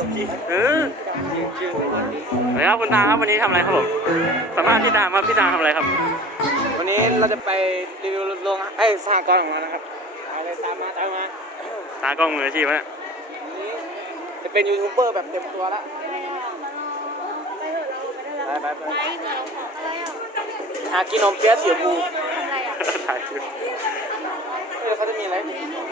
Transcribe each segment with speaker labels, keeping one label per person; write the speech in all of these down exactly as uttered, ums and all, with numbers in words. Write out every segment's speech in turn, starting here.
Speaker 1: เออสวัสดีครับคุณตาครับวันนี้ทำอะไรครับผมสัมภาษณ์พี่ตาครับพี่ตาทำอะไรครับ
Speaker 2: วันนี้เราจะไปรีวิวโรงไอ้สหกรณ์ของเรานะครับเอาเลยตามมาตามมา
Speaker 1: ตากล้องมืออาชีพวะเนี่ย
Speaker 2: นี้จะเป็นยูทูบเบอร์แบบเต็มตัวละไปไปไปหากินนมเปี๊ยะเสียบู
Speaker 1: ถ่ายคลิป
Speaker 2: เดี๋ยวเขาจะมีอะไร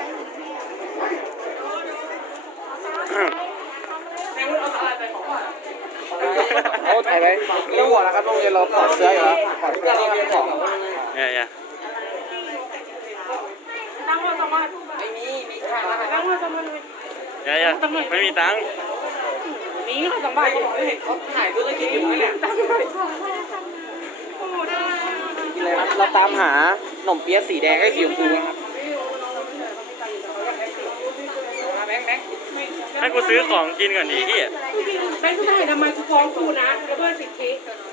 Speaker 2: โอ้ถ่ายไปไม่ต้องห่วงนะครับโรงเรียนเราปลอดเชื้ออยู่แล้วปลอดเชื้อที่ของ
Speaker 1: เนี่ยเนี่ย
Speaker 2: ไม่มีมีค่าอะไร
Speaker 1: เนี่ยเนี่ยไม่มีตังค์
Speaker 2: นี่เขาสัมภาษณ์เขาถ่ายธุรกิจอยู่นั่นแหละเราตามหาขนมเปี๊ยะสีแดงให้สีชมพูครับแบงค์แบงค์
Speaker 1: ให้กูซื้อของกินก่อนดีที่
Speaker 3: แม่งถ่ายทำไมกูฟ้องกูนะระเบิดสิทธิ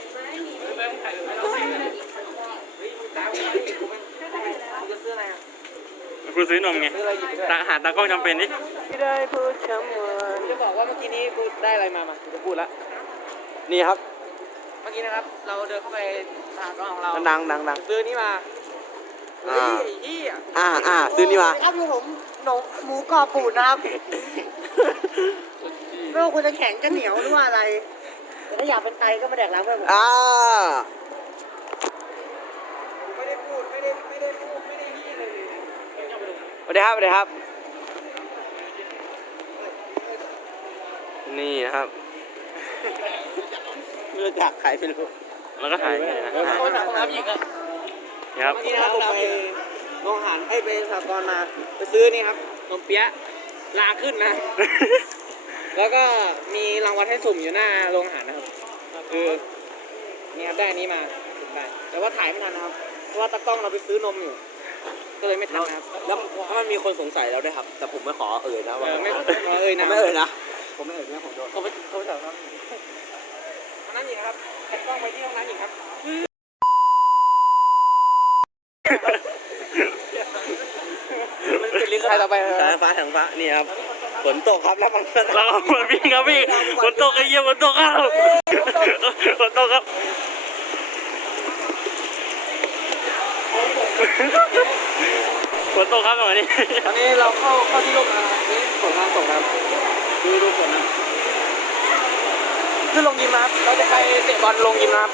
Speaker 2: จะซื้ออะไรอ่ะ
Speaker 1: กูซื้อนมไง
Speaker 2: ซื้ออะไรหยิบไปด้วย
Speaker 1: ตาหาตากล้องจำเป็นดิ
Speaker 2: ไม่ได้พูดคำว่าจะบอกว่าเมื่อกี้นี้กูได้อะไรมามาจะพูดละนี่ครับเมื่อกี้นะครับเราเดินเข้าไปสหกรณ์ของเราดังดังดังซื้อนี่มาอ่าอ่าอ่าซื้อนี่มา
Speaker 3: ครับผมหนมหมูกรอบปูดนะครับไม่ว่าคุณจะแข็งจะเหนียวหรือว่าอะไรแต่ถ้าอยากเป็นไตก็มาแดกร้านเพื่อนผม
Speaker 2: อ่า สวัสดีครับสวัสดีครับ นี่นะครับไม่รู้จักใครไม่รู้
Speaker 1: แล้วก็ถ่ายไงนะ
Speaker 2: คนหนักน้ำยิงครับ
Speaker 1: นี่ครับ
Speaker 2: เมื่อกี้นะครับผมไปโรงอาหารไอ้ไปสหกรณ์มาไปซื้อนี่ครับนมเปี๊ยะลาขึ้นนะ แล้วก็มีรางวัลให้สุ่มอยู่หน้าโรงอาหารนะครับคือนี่ครับได้อันนี้มาสุ่มได้แต่ว่าถ่ายไม่ทันนะครับเพราะว่าตากล้องเราไปซื้อนมอยู่ก็เลยไม่ทันนะครับ
Speaker 4: แล้วถ้ามันมีคนสงสัยเราด้วยครับ แต่ผมไม่ขอเอ่ยนะ
Speaker 2: เอ
Speaker 4: ว่า
Speaker 2: อไม่เอ่ย
Speaker 4: ผ
Speaker 2: นะ
Speaker 4: มไม่เอ่ยนะ ผมไม่เอ่ยนะผมโดน
Speaker 2: เขาไปเขาไปถามครับห้องน้ำหญิงครับตากล้องไปที่ห้องน้ำหญิงครับมันเป็นลิงก์ใครต่อไปค
Speaker 4: ทา
Speaker 2: รับ
Speaker 4: งฟ้าทางฟ้านี่ครับฝนตกครับแล้วมัน
Speaker 1: เรามาวิ่งครับพี่ฝนตกไอ้เหี้ยฝนตกครับฝนตกครับฝนตกครับวันนี้
Speaker 2: ตอนนี้เราเข้าเข้าที่ร่มแล้วนะครับนี่ฝนกำลังตกครับดูดูฝนนะขึ้นลงยิมนะครับเราจะไปเตะบอลลงยิมนะครับ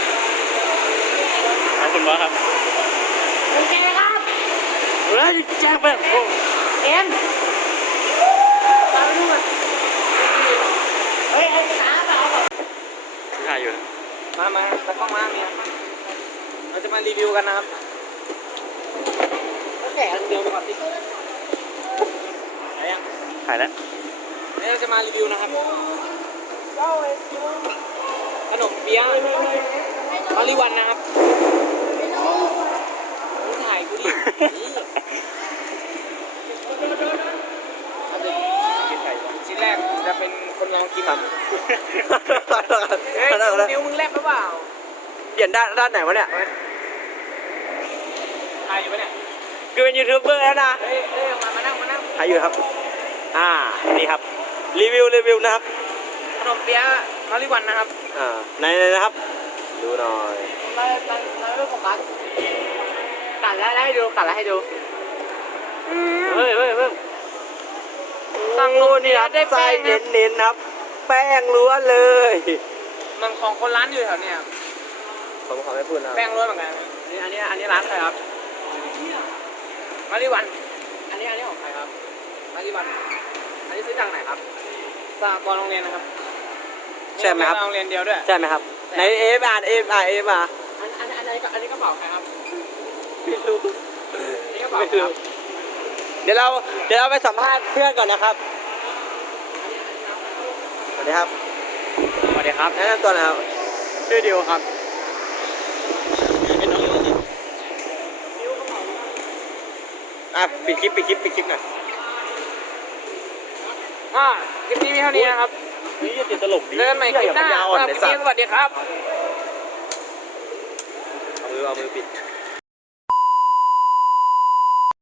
Speaker 1: ขอบคุณมากครับ
Speaker 3: โอเคครับ
Speaker 1: เฮ้ยแจ้งไปโอ้
Speaker 3: เอ็นตามไปดูก่อนเฮ้ยไอ้ขาเปล่า
Speaker 1: ถ่ายอยู่
Speaker 2: มามาตากล้องมาเนี่ยเราจะมารีวิวกันนะครับก็แกะอันเดียวไปก่อนดิไหนยัง
Speaker 1: ถ่ายแล้ว
Speaker 2: นี่เราจะมารีวิวนะครับขนมเปี๊ยะมาริวันนะครับมึงถ่ายกูดินี่ชิ้นแรกจะเป็นคนลองกินครับเฮ้ยนิ้วมึงแลบหรือเปล่า
Speaker 4: เปลี่ยนด้านด้านไหนวะเนี่ย
Speaker 2: ถ่ายอยู่ปะเนี่ย
Speaker 4: คือเป็นยูทูบเบอร์แล้วนะ
Speaker 2: เฮ้ยเฮ้ยมามานั่งมานั่ง
Speaker 4: ถ่ายอยู่ครับ อ่า นี่ครับ รีวิวรีวิวนะครับ
Speaker 2: ขนมเปี๊ยะมาริวันนะครับ
Speaker 4: อ่าไหนไหนนะครับ ดูหน่อย
Speaker 3: เราเราเราไม่โฟกัสกัดแล้วให้ดูกัดแล้วให้ดู
Speaker 1: เฮ้ยเฮ้ยเฮ้ย
Speaker 2: สั่งนม
Speaker 4: นี่
Speaker 2: เปี๊
Speaker 4: ค
Speaker 2: ยะ
Speaker 4: รับ
Speaker 2: ได้
Speaker 4: ไส้
Speaker 2: แป้ง
Speaker 4: เน้นๆครับ แป้งล้วนเลย
Speaker 2: มันของคนร้านอยู่แถวเนี้ย
Speaker 4: ผมขอไม่พูดนะ
Speaker 2: แป้งล้วนเหมือนกันนี่อันนี้อันนี้ร้านใครครับมาริวัน อันนี้อันนี้ของใครครับมาริวัน อันนี้ซื้อจากไหนครับสหกรณ์โรงเรียนนะครับ
Speaker 4: ใช่ไหมครับ
Speaker 2: โรงเรียนเดียวด้วย
Speaker 4: ใช่ไหมครับในเอฟอ่านเอฟอ่านเอฟมา
Speaker 2: อันอันอันนี้ก็อันนี้กระเป๋าใครครับ
Speaker 4: ไม่รู้
Speaker 2: อันนี้กระเป๋าใครครับ
Speaker 4: เดี๋ยวเราเดี๋ยวเราไปสัมภาษณ์เพื่อนก่อนนะครับ สวัสดีครับ
Speaker 1: สวัสดีครับ
Speaker 4: แนะนำตัวหนะครับ
Speaker 1: ชื่อดิวครับ
Speaker 4: อ่ะปิดคลิปปิดคลิปปิดคลิปหน่อย
Speaker 2: อ่าคลิปนี้มีเท่านี้นะครับ
Speaker 1: นี่จะติดตลกดี
Speaker 2: เจอกันใหม่คลิปหน้า
Speaker 4: อย่าปัญญาอ่อน
Speaker 2: สำหรับ
Speaker 4: ไอ้
Speaker 2: คลิป
Speaker 4: สัตว์
Speaker 2: นี้สวัสดีครับ
Speaker 4: เอามือเอามือปิด